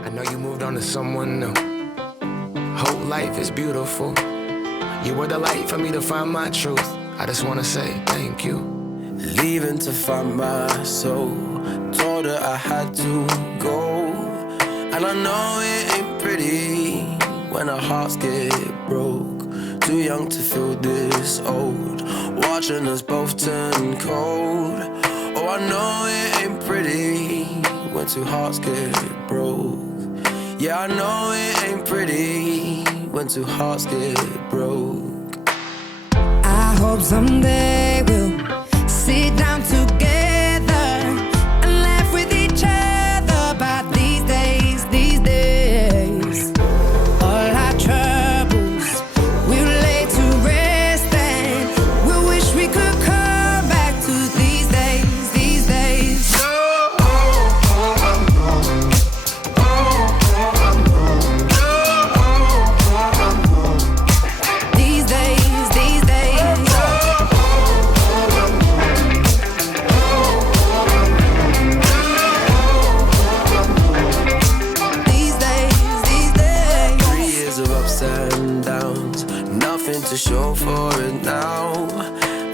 I know you moved on to someone new. Whole life is beautiful. You were the light for me to find my truth. I just wanna say thank you. Leaving to find my soul. Told her I had to go. And I know it ain't pretty when our hearts get broke. Too young to feel this old. Watching us both turn cold. Oh, I know it ain't pretty when two hearts get broke. Yeah, I know it ain't pretty when two hearts get broke. I hope someday we'll sit down together and laugh with each other about these days, these days. All our troubles we'll lay to rest and we'll wish we could come back to these days, these days. These days, these days. These days, these days. 3 years of ups and downs, nothing to show for it now.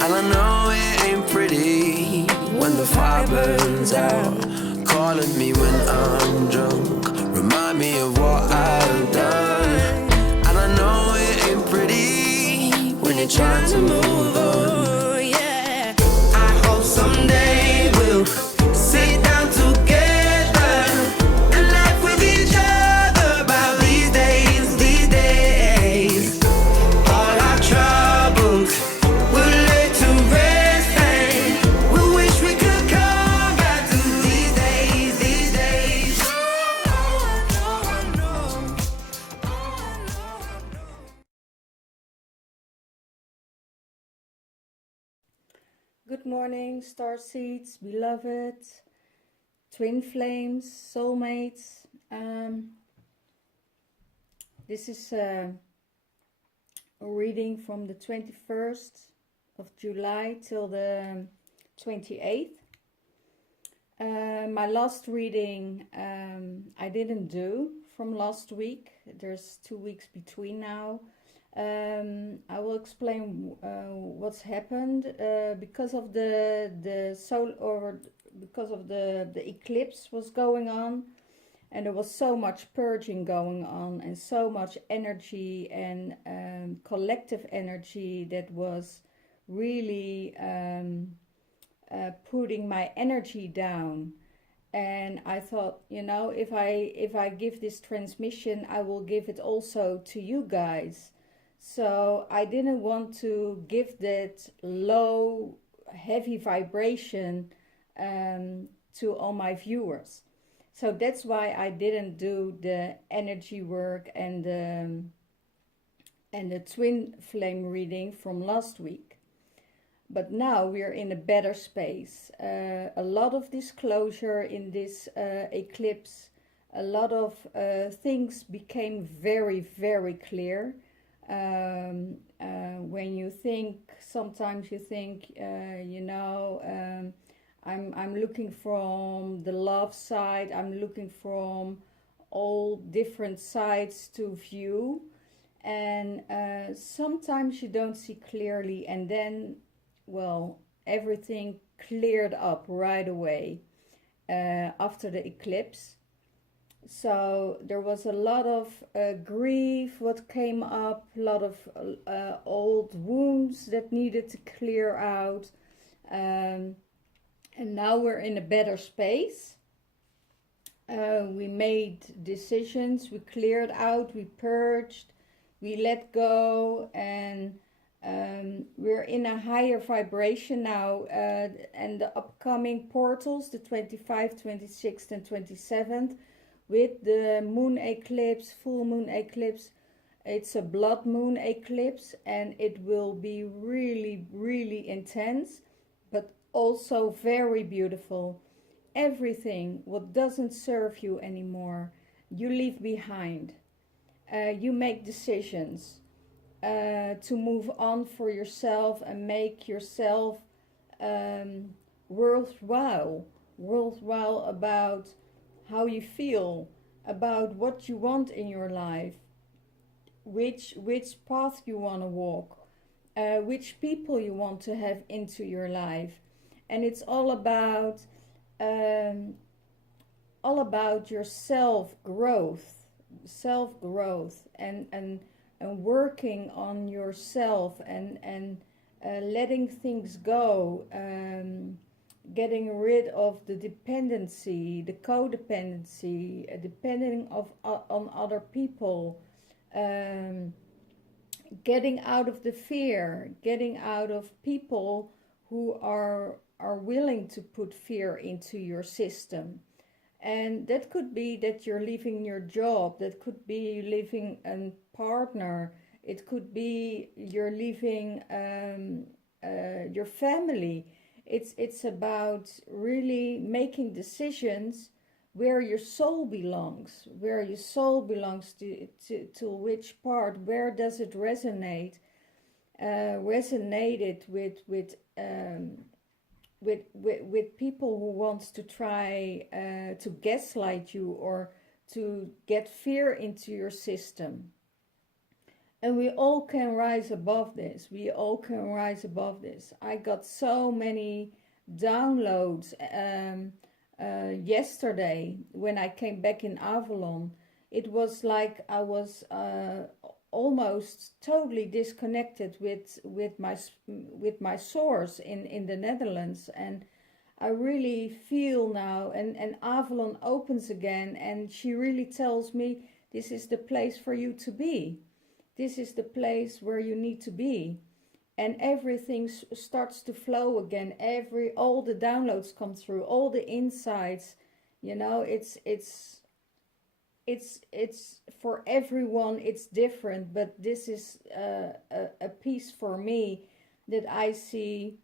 And I know it ain't pretty when the fire burns out. Calling me when I'm drunk, remind me of what I've done. And I know it ain't pretty when you're trying to move on. Oh, yeah. I hope someday we'll sit down together and laugh with each other about these days, these days. All our troubles we'll lay to rest and we'll wish we could come back to these days, these days. Good morning, starseeds, beloved, twin flames, soulmates. This is a reading from the 21st of July till the 28th. My last reading I didn't do from last week. There's 2 weeks between now. I will explain what's happened because of the soul, or because of the eclipse was going on, and there was so much purging going on and so much energy and collective energy that was really putting my energy down. And I thought, you know, if I give this transmission, I will give it also to you guys. So I didn't want to give that low, heavy vibration to all my viewers. So that's why I didn't do the energy work and the twin flame reading from last week. But now we're in a better space. A lot of disclosure in this eclipse. A lot of things became very, very clear. When you think, sometimes you think, I'm looking from the love side, I'm looking from all different sides to view, and sometimes you don't see clearly, and then, well, everything cleared up right away after the eclipse. So there was a lot of grief what came up, a lot of old wounds that needed to clear out, and now we're in a better space. We made decisions, we cleared out, we purged, we let go, and we're in a higher vibration now, and the upcoming portals, the 25th, 26th and 27th, with the moon eclipse, full moon eclipse. It's a blood moon eclipse, and it will be really, really intense, but also very beautiful. Everything what doesn't serve you anymore, you leave behind. You make decisions to move on for yourself and make yourself worthwhile about how you feel, about what you want in your life, which path you want to walk, which people you want to have into your life. And it's um, all about your self growth, and working on yourself, and letting things go, getting rid of the dependency, the codependency, depending on other people, um, getting out of the fear, getting out of people who are willing to put fear into your system. And that could be that you're leaving your job, that could be leaving a partner, it could be you're leaving your family. It's about really making decisions where your soul belongs, to which part, where does it resonated with people who wants to try to gaslight you, or to get fear into your system. And we all can rise above this. I got so many downloads yesterday when I came back in Avalon. It was like I was almost totally disconnected with my source in the Netherlands. And I really feel now, and Avalon opens again, and she really tells me, this is the place for you to be. This is the place where you need to be. And everything starts to flow again. All the downloads come through, all the insights. It's for everyone, it's different, but this is a piece for me that I see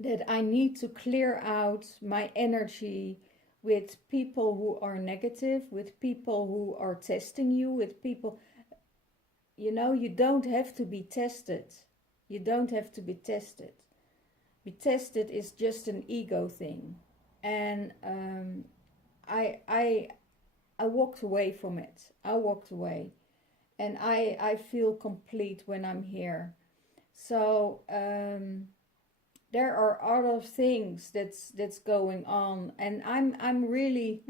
that I need to clear out my energy with people who are negative, with people who are testing you, with people. You don't have to be tested. You don't have to be tested. Be tested is just an ego thing. And I walked away from it. I walked away. And I feel complete when I'm here. So there are other things that's going on. And I'm really,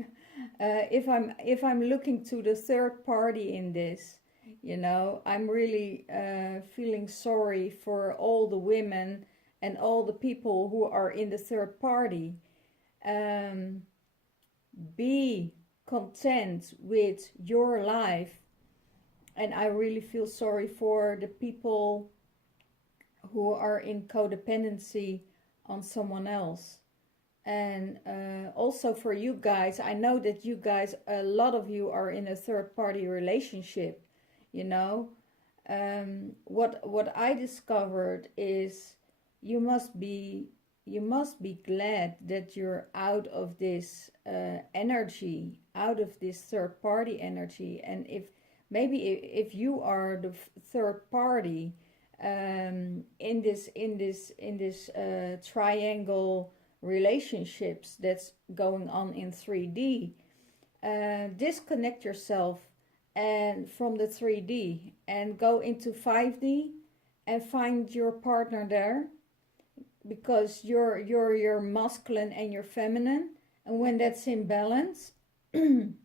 if I'm looking to the third party in this, I'm really feeling sorry for all the women and all the people who are in the third party. Be content with your life. And I really feel sorry for the people who are in codependency on someone else. And also for you guys, I know that you guys, a lot of you are in a third party relationship. What I discovered is you must be glad that you're out of this energy, out of this third party energy. And if you are the third party in this triangle relationships that's going on in 3D, disconnect yourself and from the 3D and go into 5D and find your partner there, because you're your masculine and your feminine, and when that's in balance, you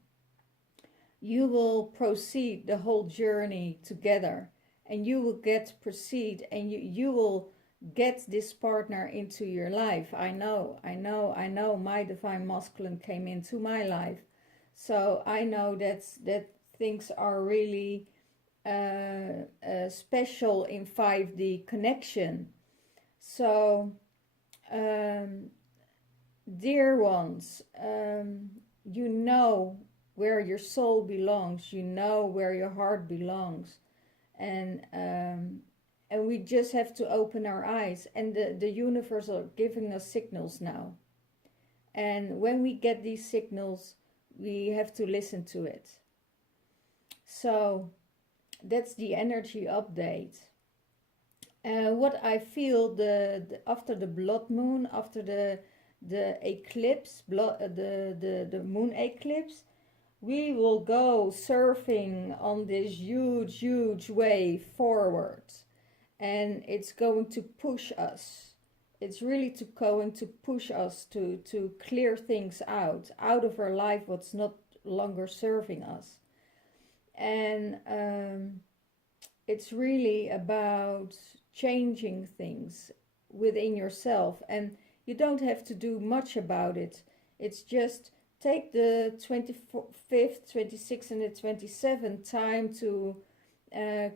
will proceed the whole journey together, and you will proceed, and you will get this partner into your life. I know my divine masculine came into my life, so I know that things are really special in 5D connection. So dear ones, you know where your soul belongs, you know where your heart belongs, and we just have to open our eyes, and the universe are giving us signals now, and when we get these signals, we have to listen to it. So that's the energy update. What I feel after the blood moon, after the eclipse, the moon eclipse, we will go surfing on this huge wave forward, and it's going to push us. It's really going to push us to clear things out of our life what's not longer serving us. And it's really about changing things within yourself, and you don't have to do much about it. It's just take the 25th, 26th and the 27th time to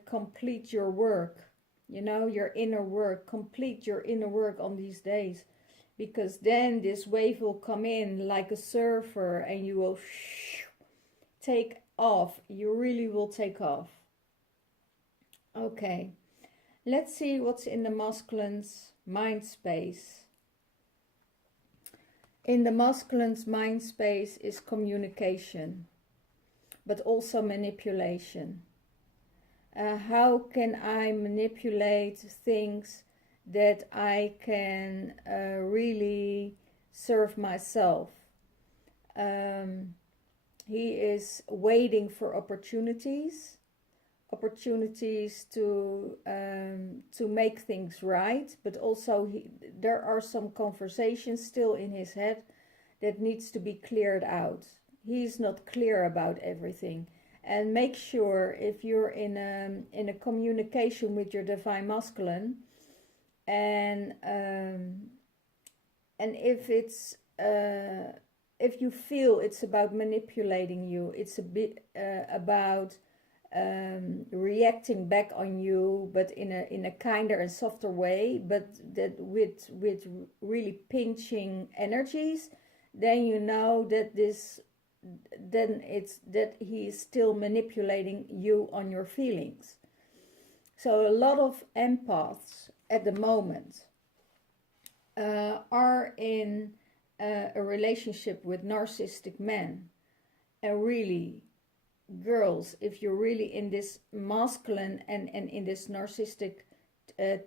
complete your work, you know, your inner work. Complete your inner work on these days, because then this wave will come in like a surfer and you will take off. You really will take off. Okay, let's see what's in the masculine's mind space. In the masculine's mind space is communication, but also manipulation. How can I manipulate things that I can really serve myself? He is waiting for opportunities to make things right, but also there are some conversations still in his head that needs to be cleared out. He's not clear about everything. And make sure, if you're in a communication with your divine masculine, and if it's if you feel it's about manipulating you, it's a bit about reacting back on you, but in a kinder and softer way, but that with really pinching energies, then you know that then it's that he is still manipulating you on your feelings. So a lot of empaths at the moment are in a relationship with narcissistic men. And really, girls, if you're really in this masculine and in this narcissistic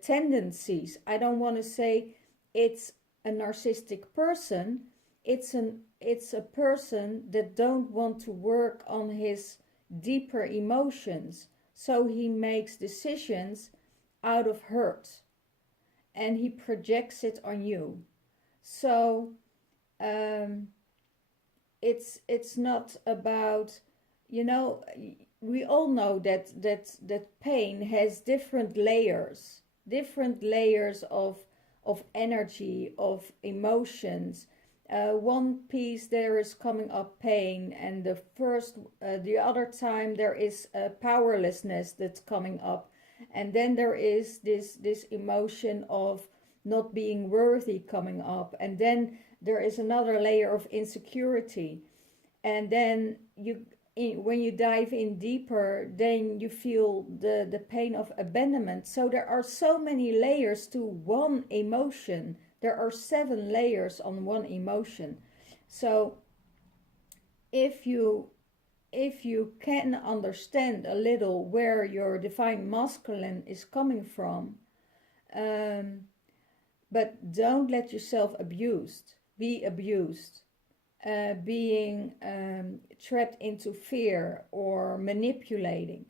tendencies, I don't want to say it's a narcissistic person. It's a person that don't want to work on his deeper emotions, so he makes decisions out of hurt and he projects it on you. So it's not about, you know, we all know that pain has different layers of energy, of emotions. One piece there is coming up pain, and the other time there is powerlessness that's coming up, and then there is this emotion of not being worthy coming up, and then there is another layer of insecurity, and then when you dive in deeper, then you feel the pain of abandonment. So there are so many layers to one emotion. There are 7 layers on one emotion. So if you can understand a little where your divine masculine is coming from, but don't let yourself be abused, being trapped into fear or manipulating.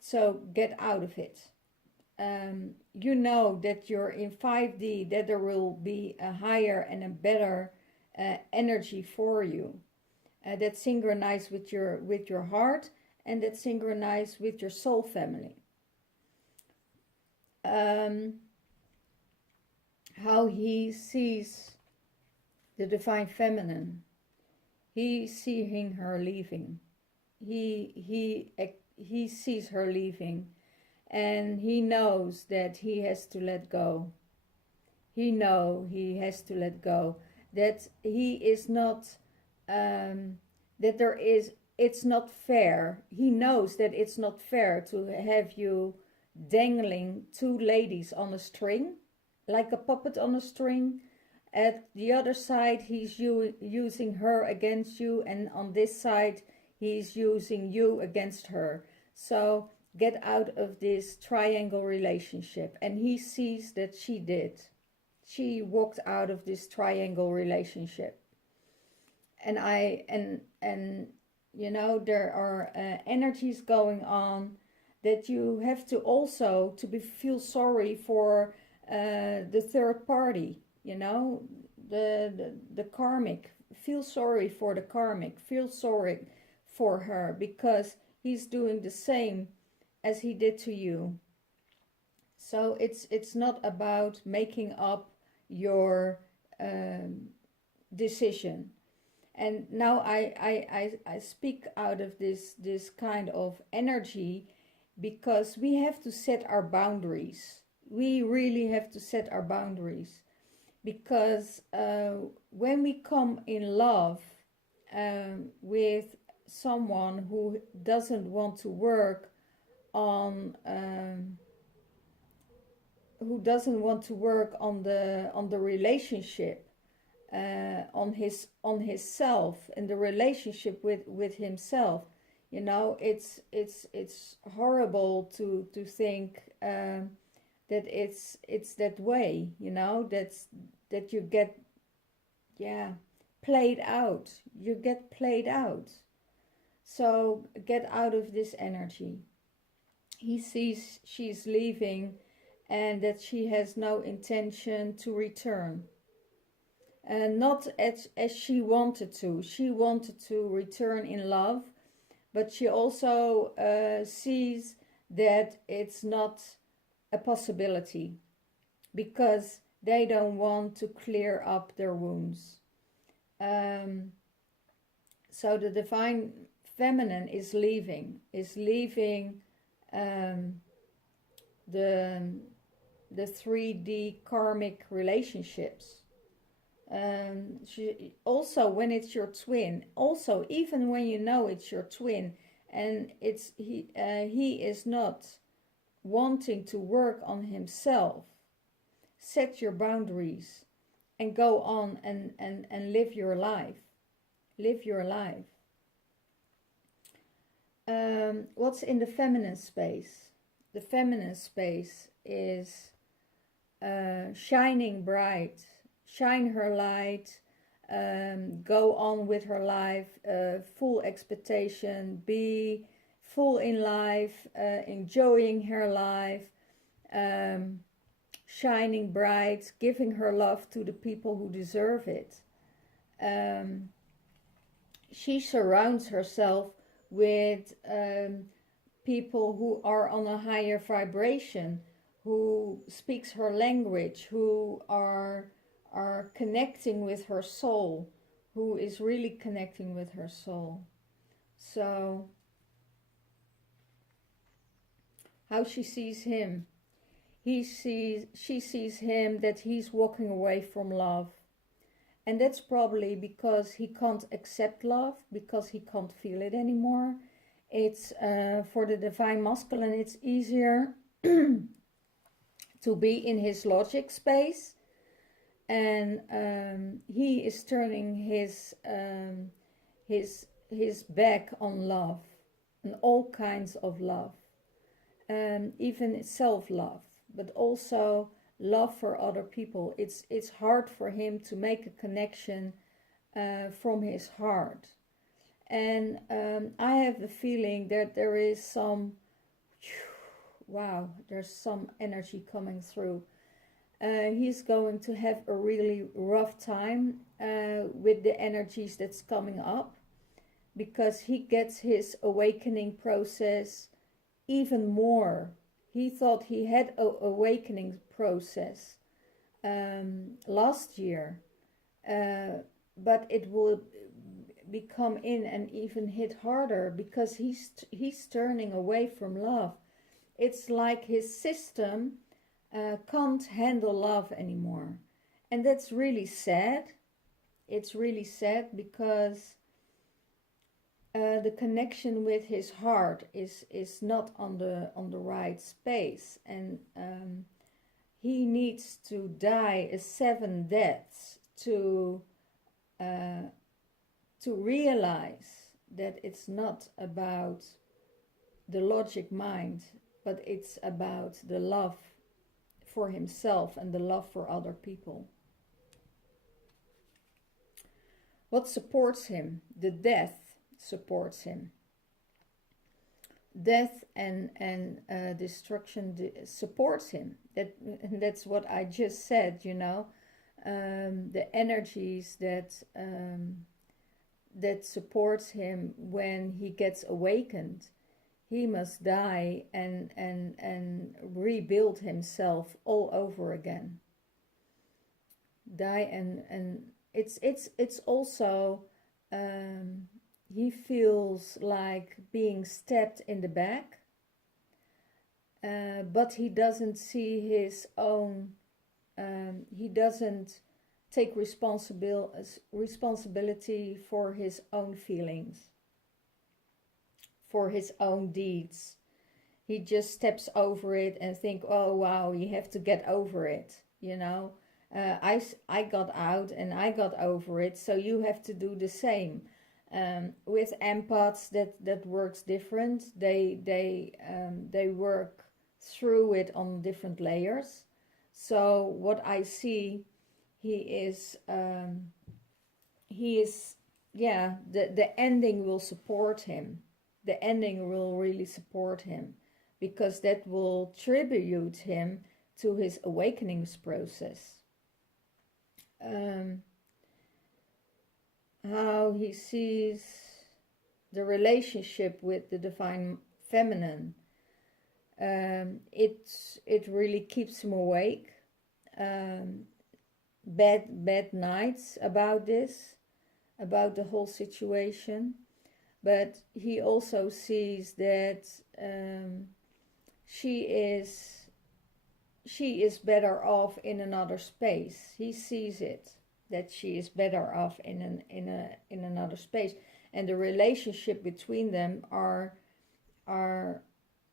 So get out of it. You know that you're in 5D, that there will be a higher and a better energy for you, that synchronized with your heart, and that synchronized with your soul family. How he sees the divine feminine, he seeing her leaving. He sees her leaving. And he knows that he has to let go. He has to let go. That he is not, it's not fair. He knows that it's not fair to have you dangling 2 ladies on a string, like a puppet on a string. At the other side, he's using her against you, and on this side, he's using you against her. So get out of this triangle relationship. And he sees that she did. She walked out of this triangle relationship. And you know, there are energies going on that you have to also to be feel sorry for the third party, you know, the karmic. Feel sorry for the karmic. Feel sorry for her because he's doing the same as he did to you. So it's not about making up your decision. And now I speak out of this kind of energy because we have to set our boundaries. We really have to set our boundaries because when we come in love with someone who doesn't want to work on the relationship, on his self, and the relationship with himself, you know, it's horrible to think that it's that way, you know, that you get, yeah, played out. You get played out. So get out of this energy. He sees she's leaving and that she has no intention to return. And not as she wanted to. She wanted to return in love, but she also sees that it's not a possibility because they don't want to clear up their wounds. So the divine feminine is leaving the 3D karmic relationships. She also, when it's your twin, also even when you know it's your twin and it's he is not wanting to work on himself, set your boundaries and go on and live your life. Live your life. What's in the feminine space? The feminine space is shining bright, shine her light, go on with her life, full expectation, be full in life, enjoying her life, shining bright, giving her love to the people who deserve it. She surrounds herself with people who are on a higher vibration, who speaks her language, who are connecting with her soul, who is really connecting with her soul. So how she sees him, she sees him that he's walking away from love. And that's probably because he can't accept love, because he can't feel it anymore. It's for the divine masculine, it's easier to be in his logic space, and he is turning his back on love, and all kinds of love, even self-love, but also love for other people. It's hard for him to make a connection from his heart. And I have the feeling that there is some, wow, there's some energy coming through. He's going to have a really rough time with the energies that's coming up, because he gets his awakening process even more. He thought he had an awakening process last year, but it will become in and even hit harder because he's turning away from love. It's like his system can't handle love anymore, and that's really sad. It's really sad because the connection with his heart is not on the right space, and he needs to die 7 deaths to realize that it's not about the logic mind, but it's about the love for himself and the love for other people. What supports him? The death. supports him. Death and destruction supports him. That's what I just said, you know. The energies that supports him when he gets awakened. He must die and rebuild himself all over again. Die and it's also he feels like being stabbed in the back, but he doesn't see his own. He doesn't take responsibility for his own feelings, for his own deeds. He just steps over it and think, oh wow, you have to get over it, you know. I got out and I got over it, so you have to do the same. With empaths, that works different. They work through it on different layers. So what I see, he is yeah, the ending will support him. The ending will really support him, because that will tribute him to his awakenings process. How he sees the relationship with the divine feminine, it really keeps him awake. Bad nights about this, about the whole situation, but he also sees that she is better off in another space. He sees it, that she is better off in another space, and the relationship between them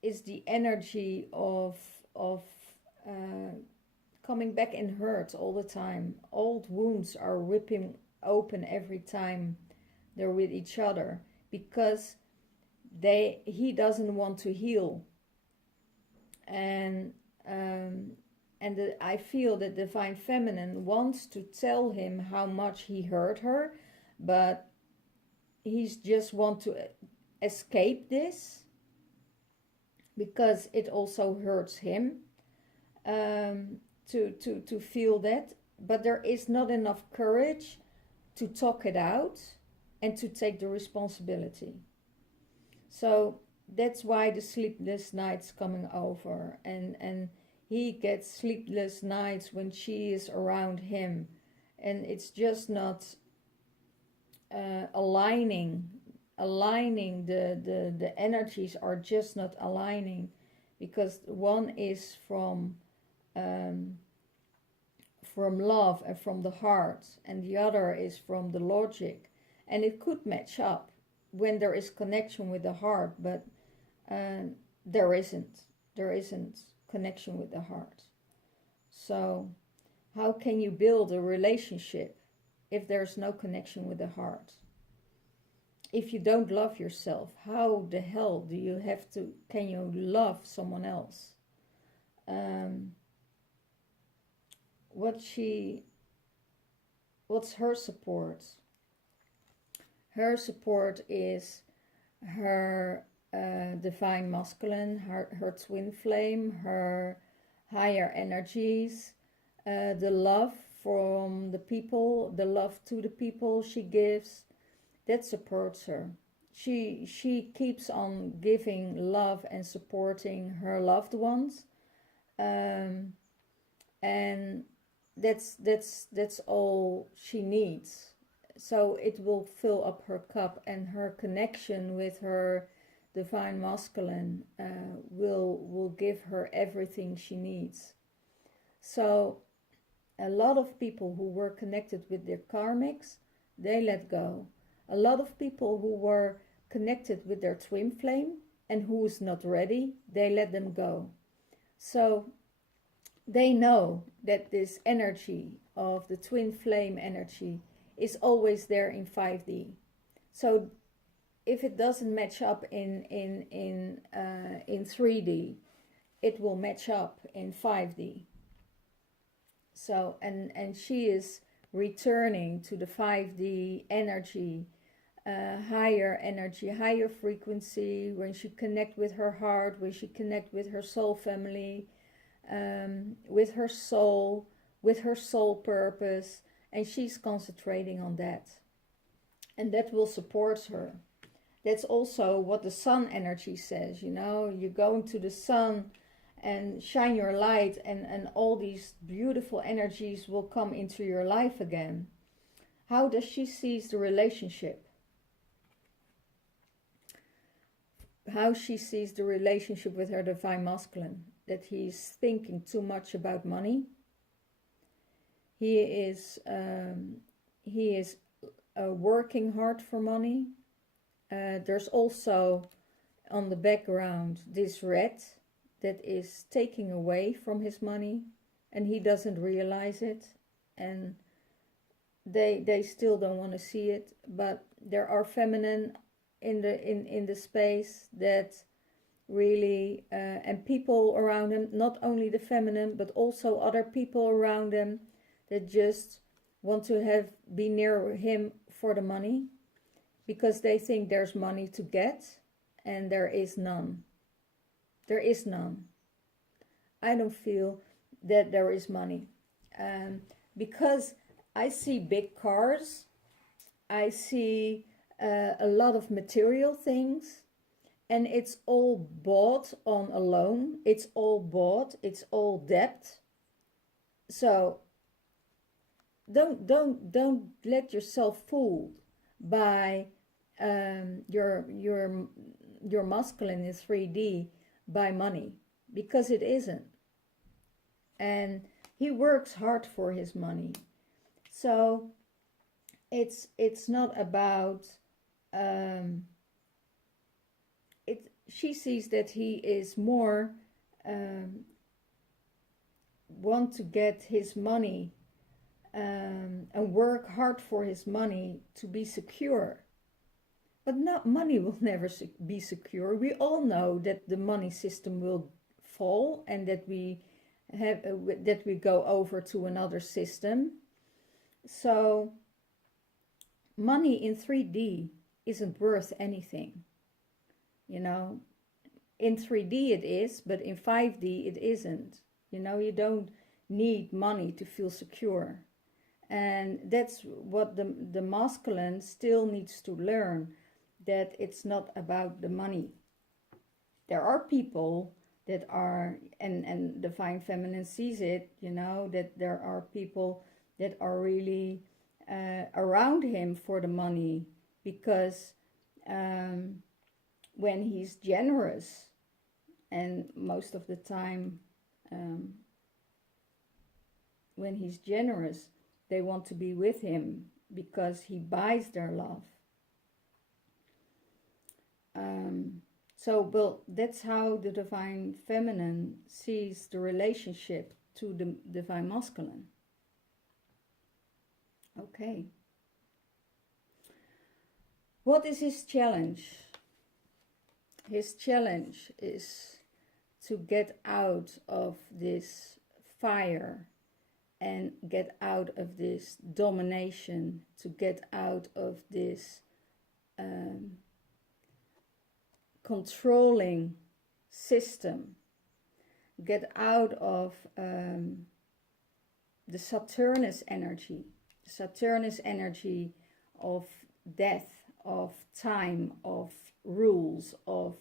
is the energy of coming back in hurt all the time. Old wounds are ripping open every time they're with each other, because he doesn't want to heal, and I feel that divine feminine wants to tell him how much he hurt her, but he's just want to escape this, because it also hurts him to feel that, but there is not enough courage to talk it out and to take the responsibility. So that's why the sleepless nights coming over, and he gets sleepless nights when she is around him, and it's just not aligning. The energies are just not aligning, because one is from love and from the heart, and the other is from the logic, and it could match up when there is connection with the heart, but there isn't connection with the heart. So how can you build a relationship if there's no connection with the heart? If you don't love yourself, how the hell can you love someone else? What's her support? Her support is her divine masculine, her twin flame, her higher energies, the love from the people, the love to the people she gives, that supports her. She keeps on giving love and supporting her loved ones, and that's all she needs. So it will fill up her cup, and her connection with her divine masculine will give her everything she needs. So a lot of people who were connected with their karmics, they let go. A lot of people who were connected with their twin flame and who is not ready, they let them go. So they know that this energy of the twin flame energy is always there in 5D. So if it doesn't match up in 3D, it will match up in 5D. So and she is returning to the 5D energy higher energy, higher frequency, when she connect with her heart, when she connect with her soul family, with her soul purpose, and she's concentrating on that. And that will support her. That's also what the sun energy says, you're going to the sun and shine your light, and all these beautiful energies will come into your life again. How does she see the relationship? How she sees the relationship with her divine masculine, that he's thinking too much about money. He is working hard for money. There's also on the background this red that is taking away from his money, and he doesn't realize it, and they still don't want to see it. But there are feminine in the space that really and people around him, not only the feminine but also other people around him, that just want to be near him for the money, because they think there's money to get, and there is none. There is none. I don't feel that there is money, because I see big cars, I see a lot of material things, and it's all bought on a loan. It's all debt. So don't let yourself fooled by your masculine in 3D by money, because it isn't. And he works hard for his money. So it's not about she sees that he is more want to get his money and work hard for his money to be secure. But money will never be secure. We all know that the money system will fall, and that we go over to another system. So money in 3D isn't worth anything. In 3D it is, but in 5D it isn't. You don't need money to feel secure. And that's what the masculine still needs to learn, that it's not about the money. There are people that are, and divine feminine sees it, that there are people that are really around him for the money, because when he's generous, and most of the time when he's generous, they want to be with him because he buys their love. Well, that's how the divine feminine sees the relationship to the divine masculine. Okay. What is his challenge? His challenge is to get out of this fire and get out of this domination, to get out of this controlling system, get out of the Saturnus energy of death, of time, of rules, of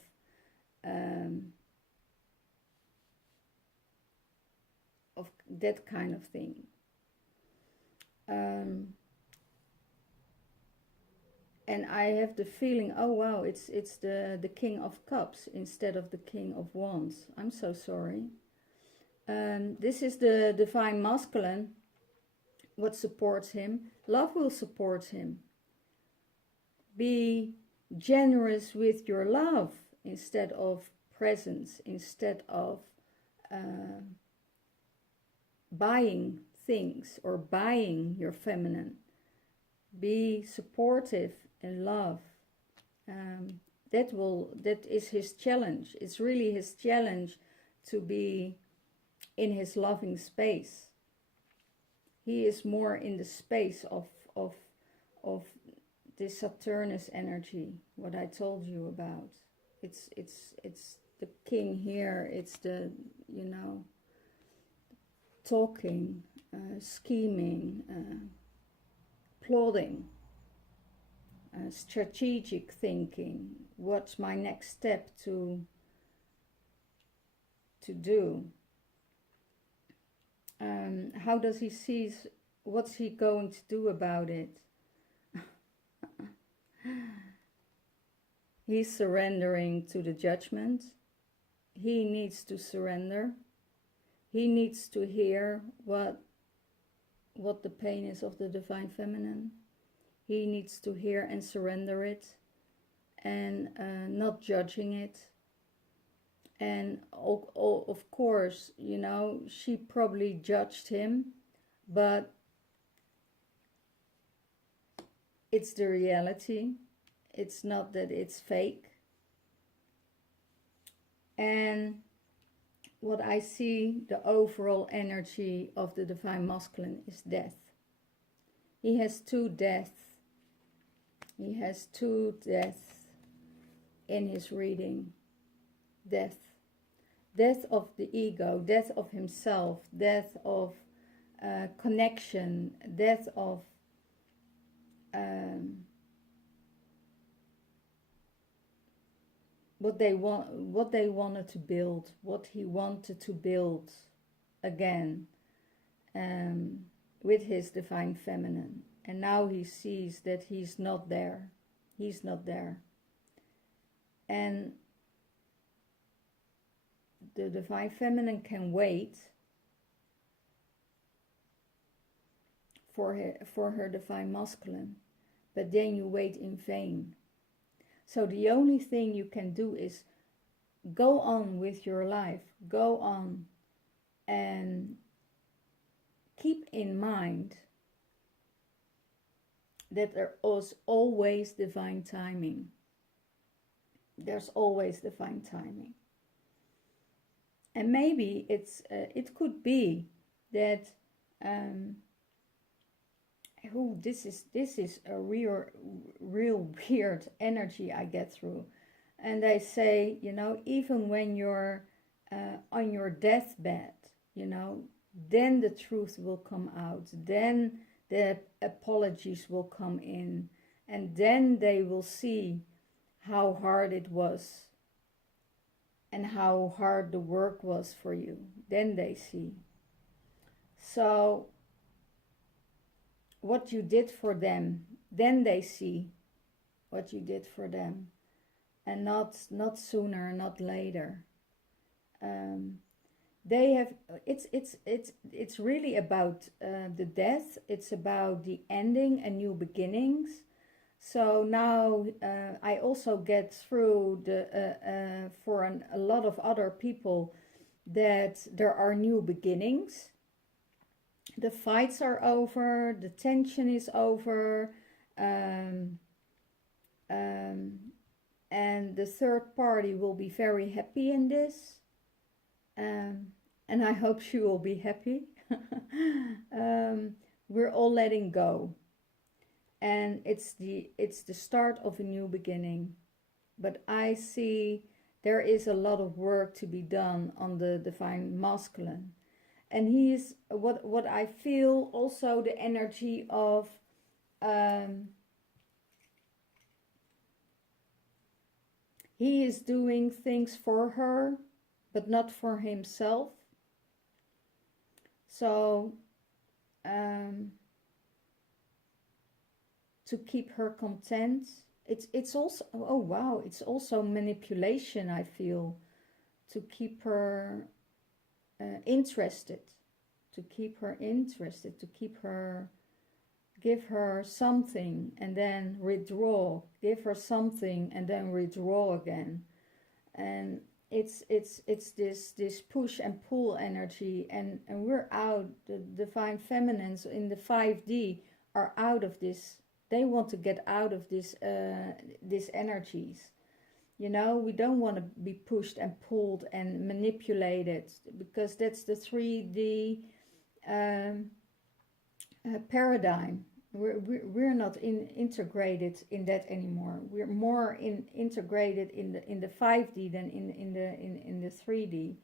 that kind of thing. And I have the feeling, oh wow, it's the King of Cups instead of the King of Wands. I'm so sorry. This is the divine masculine. What supports him? Love will support him. Be generous with your love instead of presence, instead of buying things or buying your feminine. Be supportive in love. That is his challenge. It's really his challenge to be in his loving space. He is more in the space of this Saturnus energy, what I told you about. It's the king here. It's the, you know, talking, scheming, plotting, strategic thinking. What's my next step to do? How does he see? What's he going to do about it? He's surrendering to the judgment. He needs to surrender. He needs to hear what the pain is of the Divine Feminine. He needs to hear and surrender it, and not judging it. And of course, you know, she probably judged him, but it's the reality. It's not that it's fake. And what I see, the overall energy of the Divine Masculine is death. He has two deaths. He has two deaths in his reading. Death. Death of the ego, death of himself, death of connection, death of what they wanted to build, what he wanted to build again with his Divine Feminine. And now he sees that he's not there. He's not there. And the Divine Feminine can wait for her Divine Masculine, but then you wait in vain. So the only thing you can do is go on with your life, go on, and keep in mind that there is always divine timing. There's always divine timing. And maybe it could be that this is a real weird energy I get through. And they say, you know, even when you're on your deathbed, you know, then the truth will come out, then the apologies will come in, and then they will see how hard it was and how hard the work was for you. Then they see. So what you did for them, then they see what you did for them, and not sooner, not later. They have it's really about the death. It's about the ending and new beginnings. So now I also get through the for a lot of other people that there are new beginnings. The fights are over, the tension is over, and the third party will be very happy in this. And I hope she will be happy. We're all letting go. And it's the start of a new beginning. But I see there is a lot of work to be done on the Divine Masculine. And he is, what I feel also the energy of he is doing things for her, but not for himself. So to keep her content, it's also, oh wow, it's also manipulation, I feel, to keep her interested, to keep her give her something and then withdraw, give her something and then withdraw again. And it's this push and pull energy, and we're out. The Divine Feminines in the 5D are out of this. They want to get out of this these energies. You know, we don't want to be pushed and pulled and manipulated, because that's the 3D paradigm. We're not integrated in that anymore. We're more integrated in the 5D than in the 3D.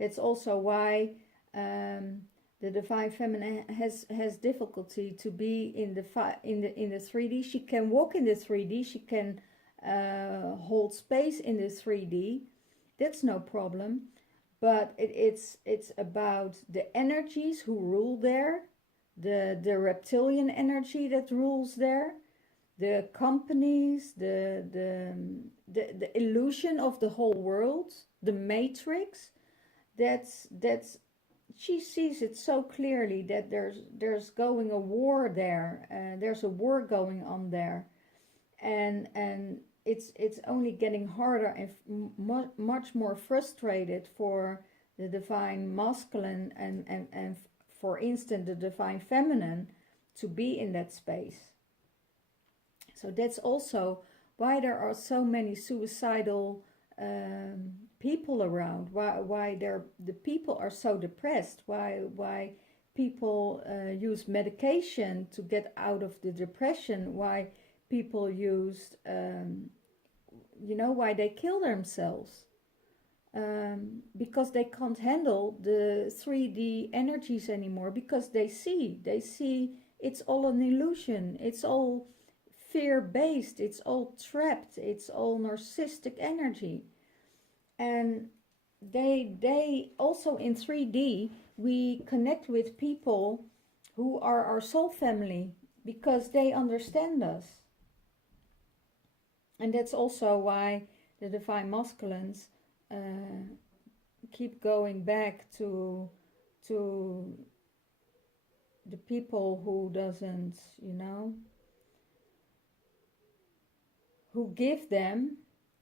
That's also why the divine feminine has difficulty to be in the 3D. She can walk in the 3D. She can hold space in the 3D. That's no problem. But it's about the energies who rule there, the reptilian energy that rules there, the companies, the illusion of the whole world, the matrix. That's she sees it so clearly that there's going a war there. There's a war going on there, and it's only getting harder and much more frustrated for the divine masculine and for instance the divine feminine to be in that space. So that's also why there are so many suicidal people around, why the people are so depressed, why people use medication to get out of the depression, why people use why they kill themselves, because they can't handle the 3D energies anymore, because they see it's all an illusion, it's all fear-based, it's all trapped, it's all narcissistic energy. And they also in 3D we connect with people who are our soul family because they understand us. And that's also why the divine masculines keep going back to the people who doesn't, who give them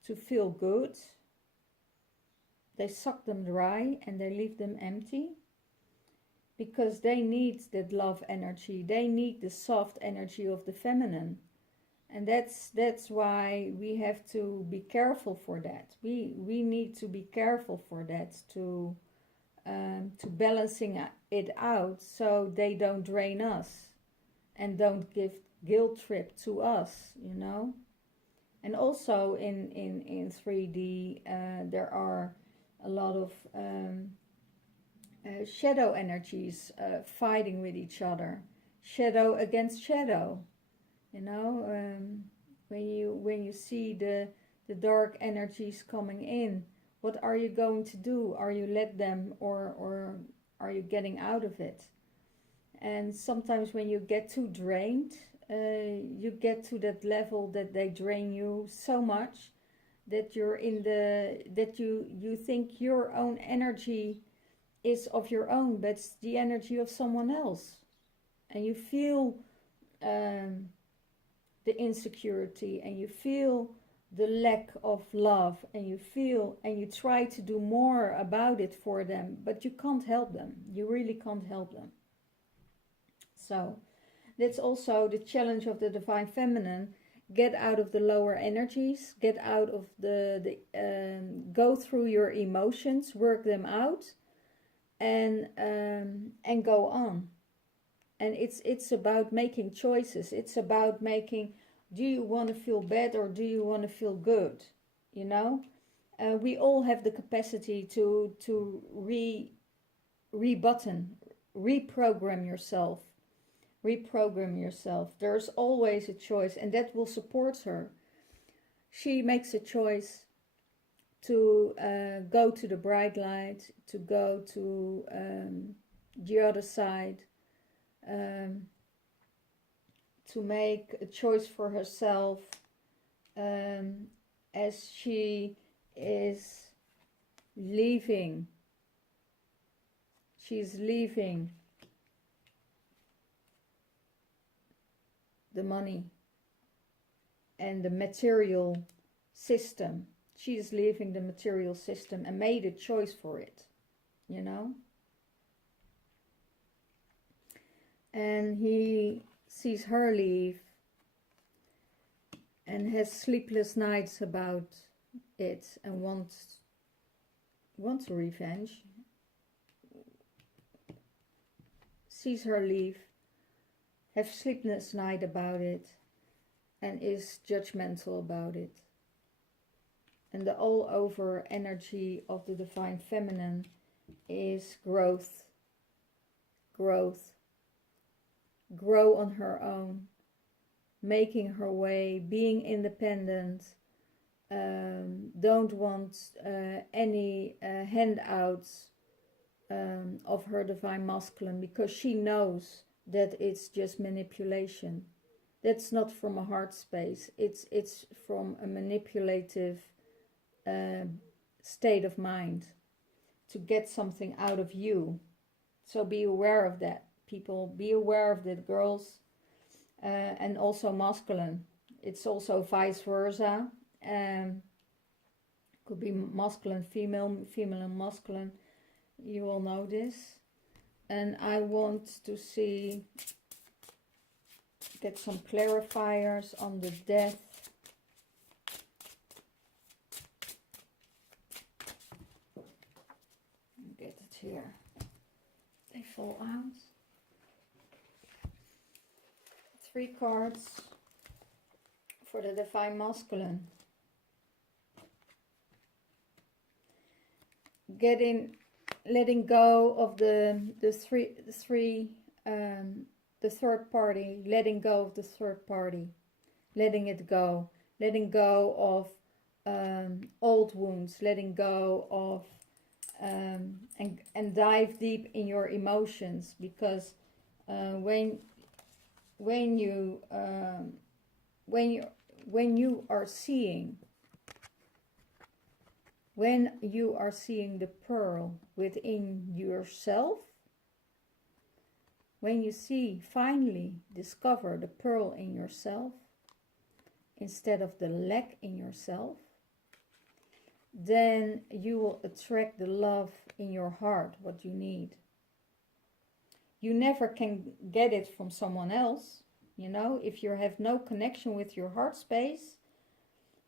to feel good. They suck them dry and they leave them empty because they need that love energy. They need the soft energy of the feminine. And that's why we have to be careful for that. We need to be careful for that to balancing it out so they don't drain us and don't give guilt trip to us, And also in 3D there are a lot of shadow energies fighting with each other, shadow against shadow. When you see the dark energies coming in, what are you going to do? Are you let them or are you getting out of it? And sometimes when you get too drained, you get to that level that they drain you so much that you're that you think your own energy is of your own, but it's the energy of someone else, and you feel the insecurity, and you feel the lack of love, and you try to do more about it for them, but you can't help them. You really can't help them. So that's also the challenge of the divine feminine. Get out of the lower energies, get out of go through your emotions, work them out, and go on. And it's about making choices. It's about making, do you want to feel bad or do you want to feel good? We all have the capacity to reprogram yourself. Reprogram yourself. There's always a choice, and that will support her. She makes a choice to go to the bright light, to go to the other side, to make a choice for herself as she is leaving. She's leaving the money and the material system. She is leaving the material system and made a choice for it, And he sees her leave and has sleepless nights about it and wants revenge. Sees her leave, have sleepless night about it, and is judgmental about it. And the all over energy of the divine feminine is growth, growth, grow on her own, making her way, being independent, don't want any handouts of her divine masculine, because she knows that it's just manipulation. That's not from a heart space. It's from a manipulative state of mind to get something out of you. So be aware of that, people. Be aware of that, girls. And also masculine. It's also vice versa. Could be masculine, female, female and masculine. You all know this. And I want to get some clarifiers on the death. Get it here. They fall out. 3 cards for the divine masculine. Letting go of the third party, letting go of the third party, letting it go, letting go of old wounds, letting go of and dive deep in your emotions, because when you are seeing the pearl within yourself, when you finally discover the pearl in yourself instead of the lack in yourself, then you will attract the love in your heart, what you need. You never can get it from someone else. You know, if you have no connection with your heart space,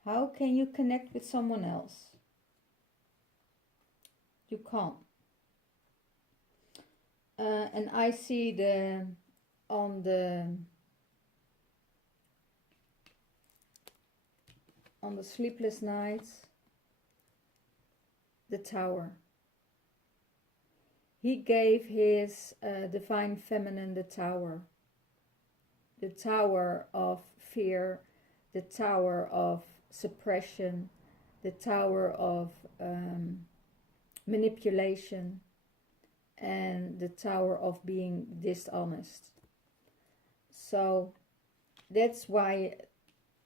how can you connect with someone else? You can't. And I see on the sleepless nights, the Tower. He gave his divine feminine the Tower of fear, the Tower of suppression, the Tower of manipulation, and the Tower of being dishonest. So that's why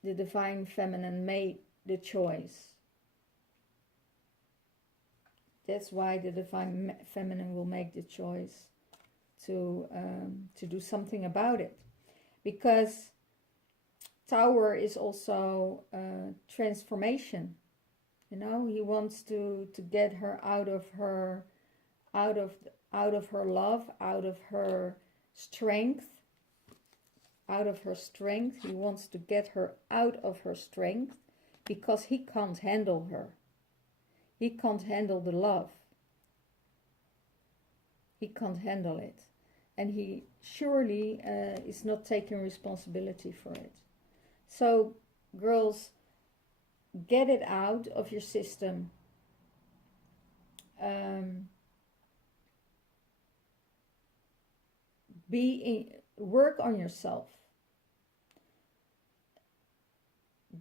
the divine feminine made the choice. That's why the divine feminine will make the choice to do something about it, because Tower is also transformation. You know, he wants to get her out of her love, out of her strength. He wants to get her out of her strength, because he can't handle her. He can't handle the love. He can't handle it. And he surely is not taking responsibility for it. So, girls, get it out of your system. Work on yourself.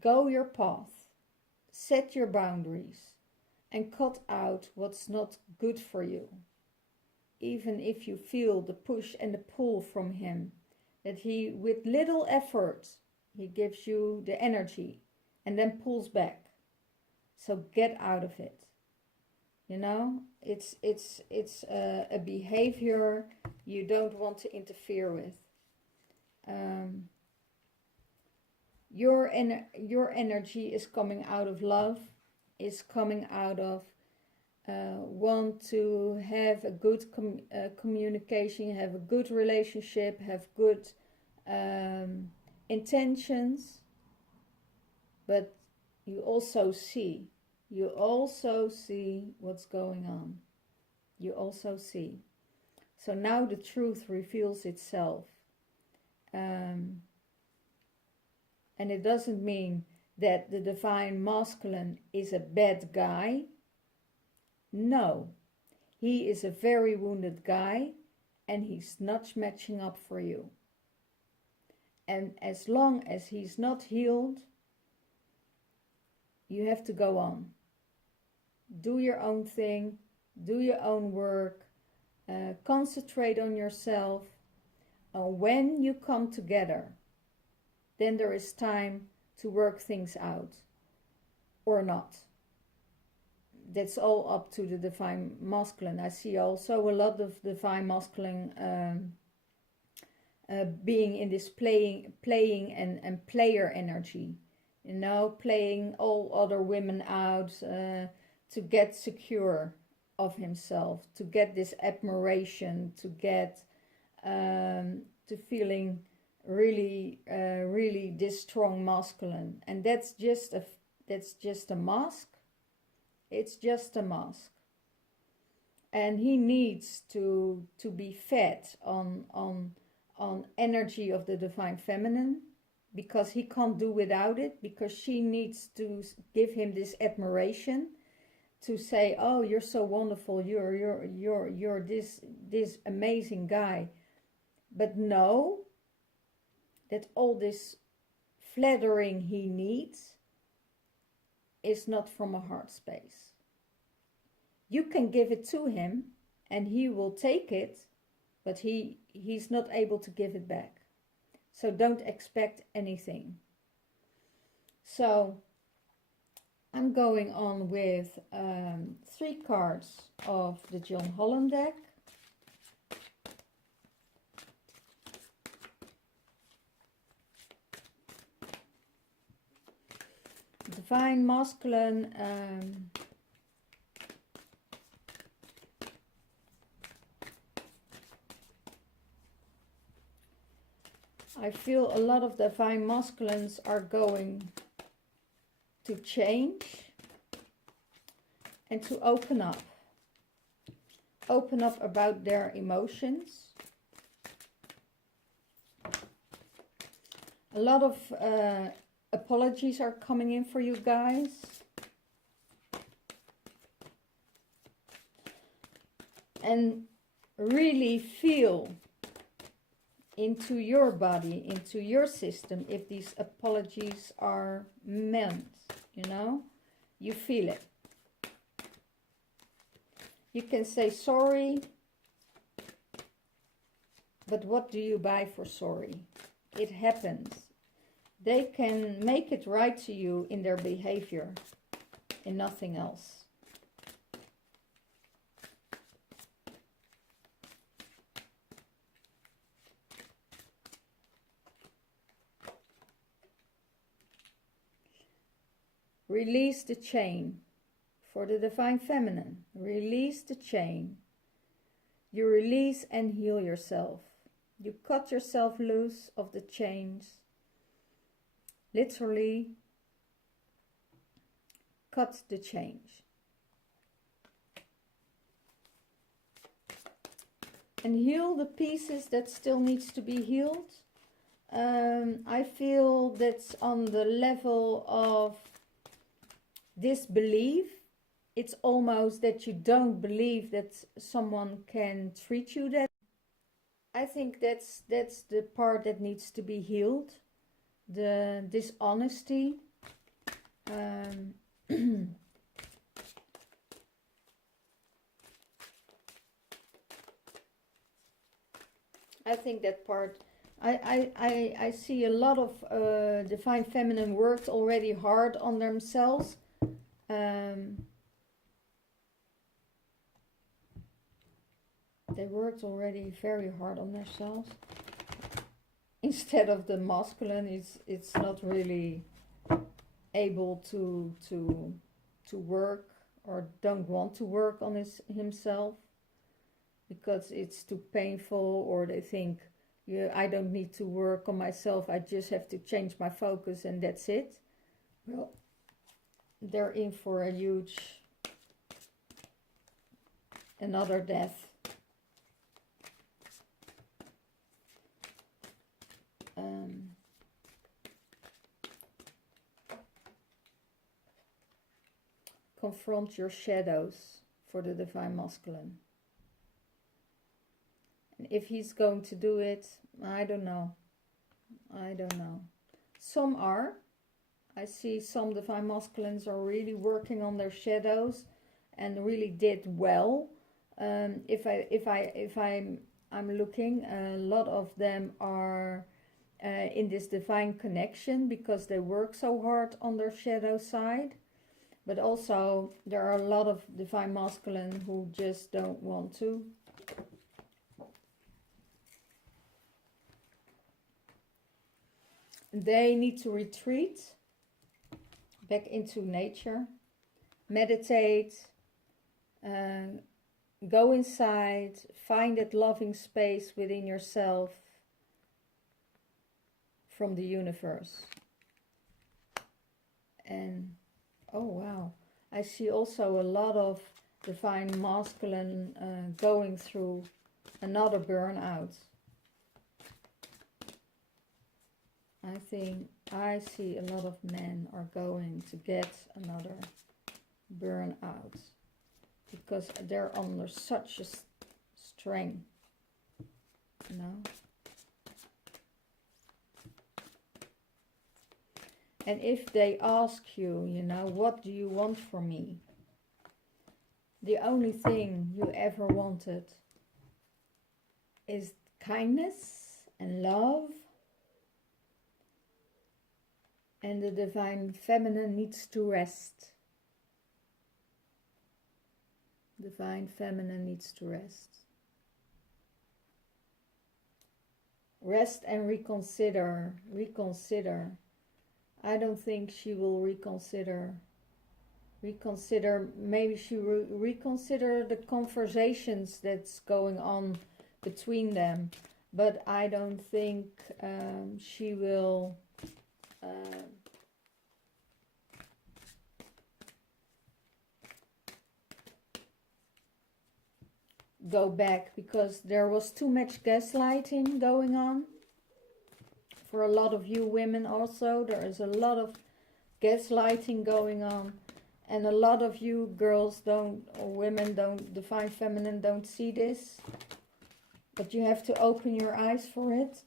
Go your path. Set your boundaries. And cut out what's not good for you. Even if you feel the push and the pull from him, that he, with little effort, he gives you the energy and then pulls back. So get out of it. You know, it's a behavior you don't want to interfere with. Your energy is coming out of love, is coming out of want to have a good communication, have a good relationship, have good intentions, but you also see what's going on. You also see. So now the truth reveals itself. And it doesn't mean that the divine masculine is a bad guy. No, he is a very wounded guy, and he's not matching up for you. And as long as he's not healed, you have to go on. Do your own thing, do your own work, concentrate on yourself. And when you come together, then there is time to work things out, or not. That's all up to the divine masculine. I see also a lot of divine masculine being in this playing and player energy, you know, playing all other women out to get secure of himself, to get this admiration, to get to feeling really really this strong masculine. And that's just a mask. It's just a mask, and he needs to be fed on energy of the divine feminine, because he can't do without it, because she needs to give him this admiration, to say, oh, you're so wonderful, you're this amazing guy. But know that all this flattering he needs is not from a heart space. You can give it to him and he will take it, but he's not able to give it back. So don't expect anything. So I'm going on with 3 cards of the John Holland deck. Divine masculine, I feel a lot of divine masculines are going to change and to open up about their emotions. A lot of apologies are coming in for you guys. And really feel into your body, into your system, if these apologies are meant, you know, you feel it. You can say sorry, but what do you buy for sorry? It happens. They can make it right to you in their behavior and nothing else. Release the chain. For the divine feminine, release the chain. You release and heal yourself. You cut yourself loose of the chains. Literally cut the chains. And heal the pieces that still needs to be healed. I feel that's on the level of disbelief. It's almost that you don't believe that someone can treat you that. I think that's the part that needs to be healed. The dishonesty. I think that part, I see a lot of divine feminine worked already hard on themselves. They worked already very hard on themselves. Instead of the masculine, it's not really able to work, or don't want to work on himself, because it's too painful, or they think, yeah, I don't need to work on myself, I just have to change my focus and that's it. Well, they're in for a huge another death. confront your shadows for the Divine Masculine. And if he's going to do it, I don't know. I don't know. Some are. I see some Divine Masculines are really working on their shadows and really did well. I'm looking, a lot of them are in this divine connection because they work so hard on their shadow side. But also there are a lot of Divine Masculine who just don't want to. They need to retreat back into nature, meditate, go inside, find that loving space within yourself from the universe. And oh wow, I see also a lot of Divine Masculine going through another burnout. I think I see a lot of men are going to get another burnout because they're under such a strain, you know. And if they ask you, you know, what do you want from me? The only thing you ever wanted is kindness and love. And the Divine Feminine needs to rest. Divine Feminine needs to rest. Rest and reconsider. Reconsider. I don't think she will reconsider. Maybe she will reconsider the conversations that's going on between them. But I don't think she will... go back, because there was too much gaslighting going on for a lot of you women. Also there is a lot of gaslighting going on, and a lot of you girls don't, or women don't, Divine Feminine don't see this, but you have to open your eyes for it.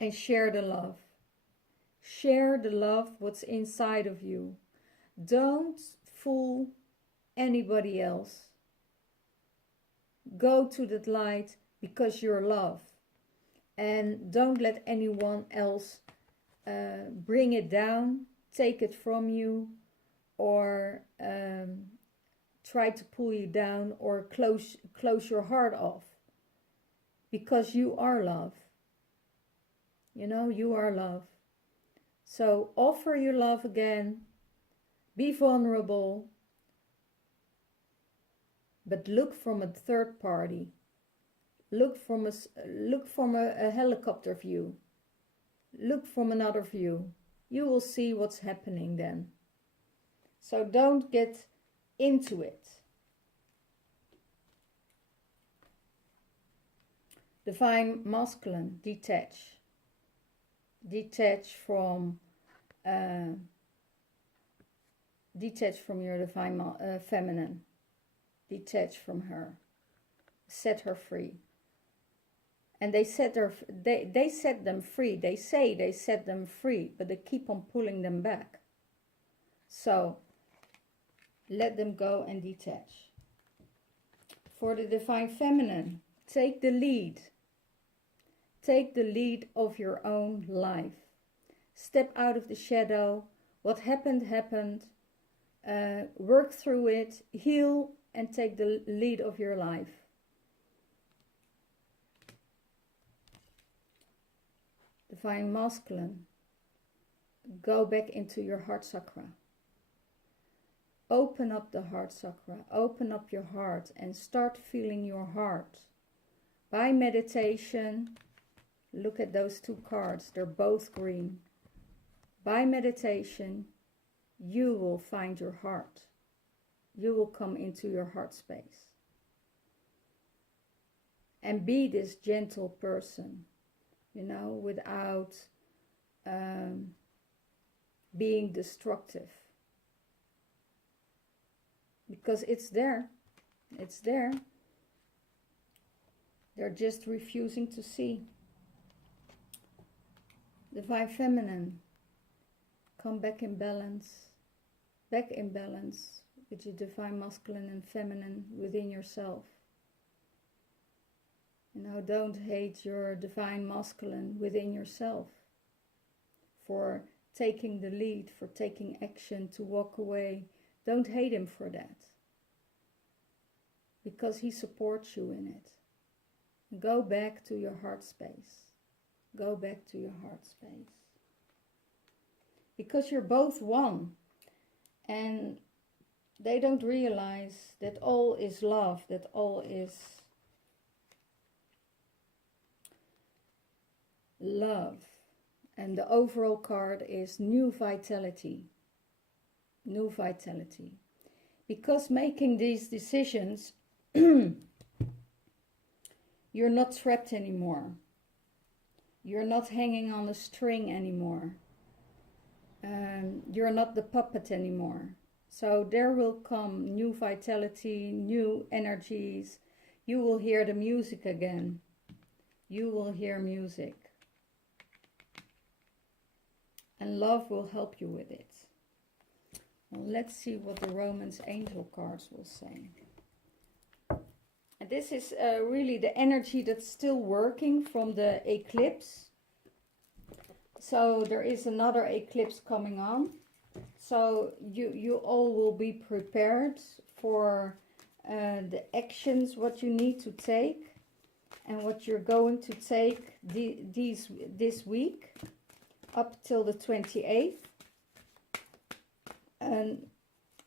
And share the love. Share the love, what's inside of you. Don't fool anybody else. Go to that light because you're love. And don't let anyone else bring it down, take it from you, or try to pull you down, or close your heart off. Because you are love. You know, you are love. So offer your love again. Be vulnerable. But look from a third party. Look from a helicopter view. Look from another view. You will see what's happening then. So don't get into it. Divine Masculine, detach. Detach from your Divine Feminine. Detach from her. Set her free. And they set them free. They say they set them free, but they keep on pulling them back. So let them go and detach. For the Divine Feminine, take the lead. Take the lead of your own life. Step out of the shadow. What happened, happened. Work through it. Heal and take the lead of your life. Divine Masculine. Go back into your heart chakra. Open up the heart chakra. Open up your heart and start feeling your heart. By meditation... Look at those two cards, they're both green. By meditation, you will find your heart. You will come into your heart space. And be this gentle person, you know, without being destructive. Because it's there. It's there. They're just refusing to see. Divine Feminine, come back in balance. Back in balance with your Divine Masculine and Feminine within yourself. You know, don't hate your Divine Masculine within yourself for taking the lead, for taking action to walk away. Don't hate him for that, because he supports you in it. Go back to your heart space. Go back to your heart space. Because you're both one. And they don't realize that all is love, that all is love. And the overall card is new vitality. New vitality. Because making these decisions, you're not trapped anymore. You're not hanging on a string anymore. You're not the puppet anymore. So there will come new vitality, new energies. You will hear the music again. You will hear music. And love will help you with it. Well, let's see what the Romance Angel cards will say. And this is really the energy that's still working from the eclipse. So there is another eclipse coming on. So you all will be prepared for the actions, what you need to take and what you're going to take this week up till the 28th. And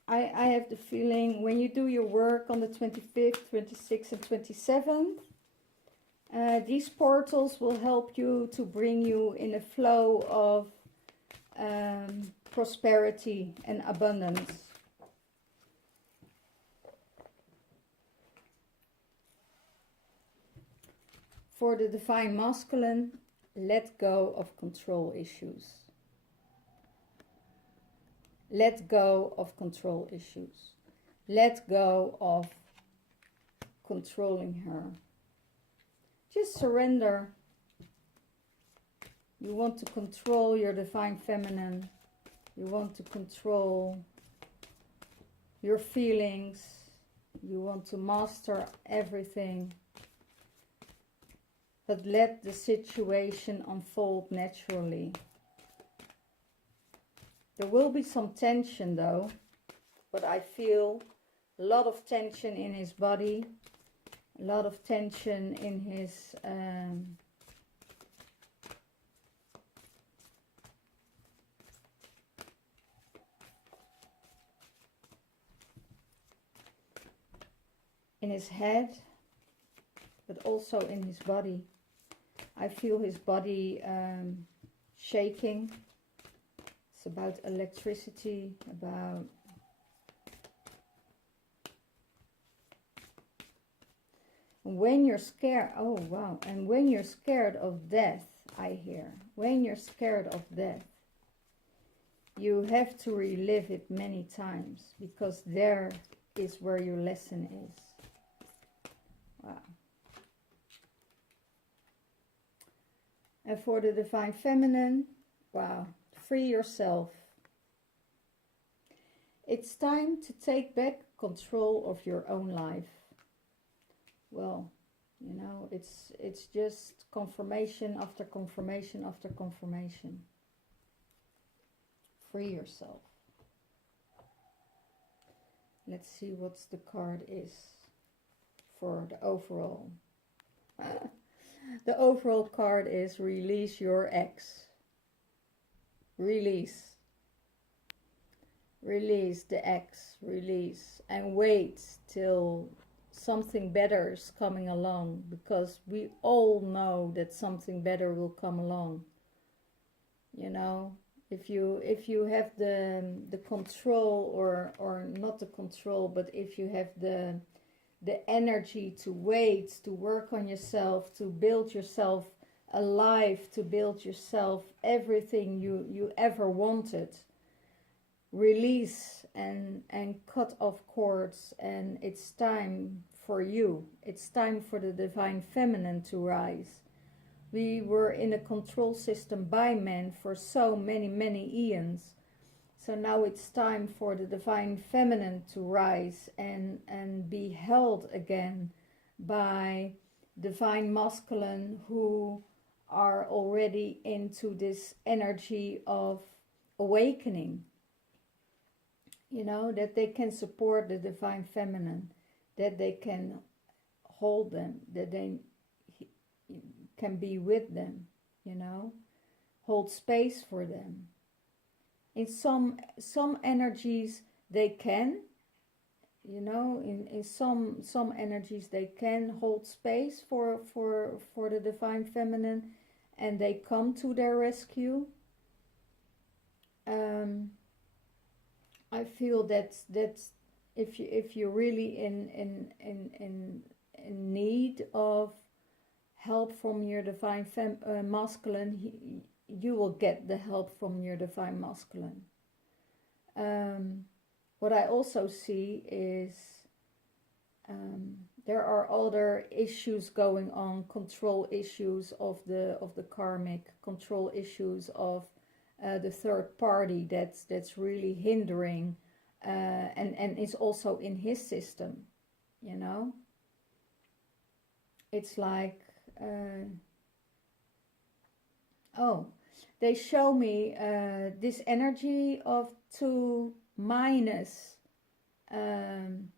I have the feeling when you do your work on the 25th, 26th and 27th, these portals will help you to bring you in a flow of prosperity and abundance. For the Divine Masculine, let go of control issues. Let go of control issues. Let go of controlling her. Just surrender. You want to control your Divine Feminine. You want to control your feelings. You want to master everything. But let the situation unfold naturally. There will be some tension though, but I feel a lot of tension in his body, a lot of tension in his head, but also in his body. I feel his body shaking. It's about electricity, about when you're scared. Oh wow. And when you're scared of death, I hear, when you're scared of death, you have to relive it many times, because there is where your lesson is. Wow. And for the Divine Feminine, wow, free yourself. It's time to take back control of your own life. Well, you know, it's just confirmation after confirmation after confirmation. Free yourself. Let's see what the card is for the overall. The overall card is release your ex. Release. Release the ex. Release. And wait till something better is coming along. Because we all know that something better will come along. You know, if you have the control, or not the control, but if you have the energy to wait, to work on yourself, to build yourself alive, to build yourself everything you ever wanted, release and cut off cords, and it's time for you. It's time for the divine feminine to rise. We were in a control system by men for so many eons. So now it's time for the divine feminine to rise and be held again by divine masculine who are already into this energy of awakening. You know, that they can support the divine feminine, that they can hold them, that they can be with them, you know, hold space for them. In some energies they can, you know, in some energies they can hold space for the divine feminine, and they come to their rescue. I feel that if you're really in need of help from your divine masculine, you will get the help from your divine masculine. What I also see is there are other issues going on, control issues of the karmic, control issues of the third party that's really hindering, and is also in his system, you know. It's like, they show me this energy of 2 minus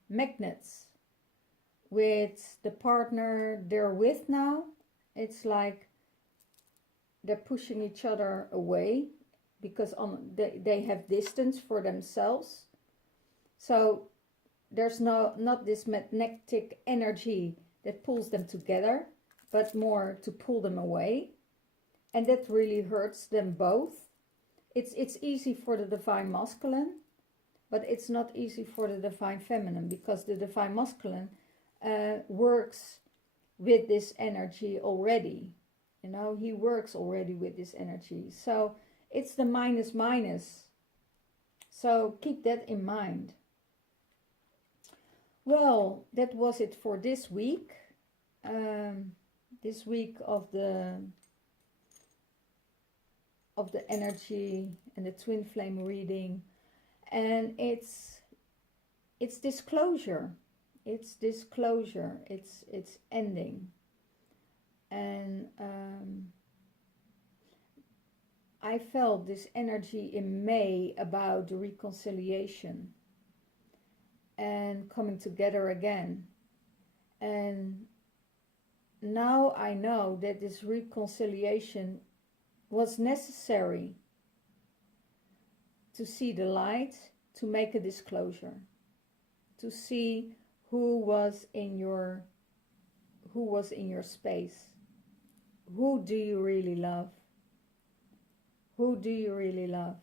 magnets with the partner they're with now. It's like they're pushing each other away because they have distance for themselves. So there's not this magnetic energy that pulls them together, but more to pull them away. And that really hurts them both. It's easy for the divine masculine, but it's not easy for the divine feminine, because the divine masculine works with this energy already. You know, he works already with this energy. So it's the minus. So keep that in mind. Well, that was it for this week. This week of the energy and the twin flame reading, and it's disclosure. It's disclosure. It's ending, and I felt this energy in May about the reconciliation and coming together again. And now I know that this reconciliation was necessary to see the light, to make a disclosure, to see who was in your space. Who do you really love? Who do you really love?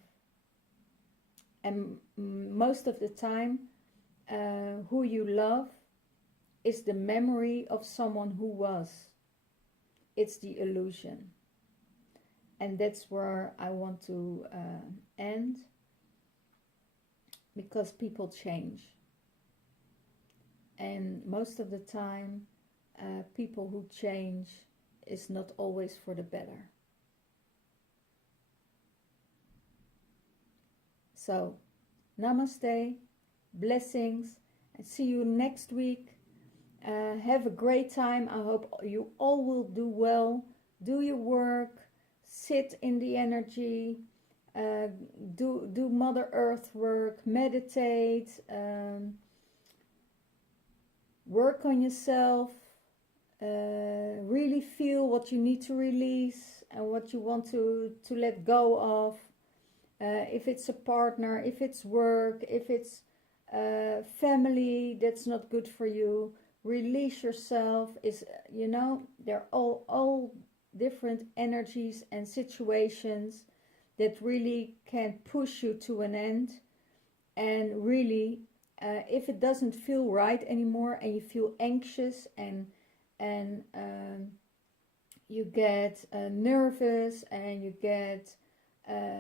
And most of the time, who you love is the memory of someone who was. It's the illusion. And that's where I want to end, because people change. And most of the time, people who change is not always for the better. So, namaste, blessings, and see you next week. Have a great time. I hope you all will do well. Do your work. Sit in the energy. Do Mother Earth work. Meditate. Work on yourself. Really feel what you need to release and what you want to let go of. If it's a partner, if it's work, if it's family that's not good for you, release yourself. Is, you know, they're all different energies and situations that really can push you to an end. And really, if it doesn't feel right anymore and you feel anxious and you get nervous and you get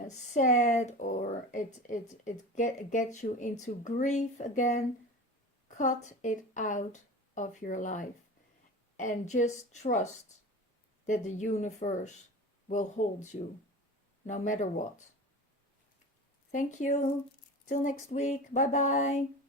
sad, or it gets you into grief again, cut it out of your life and just trust that the universe will hold you no matter what. Thank you. Till next week. Bye bye.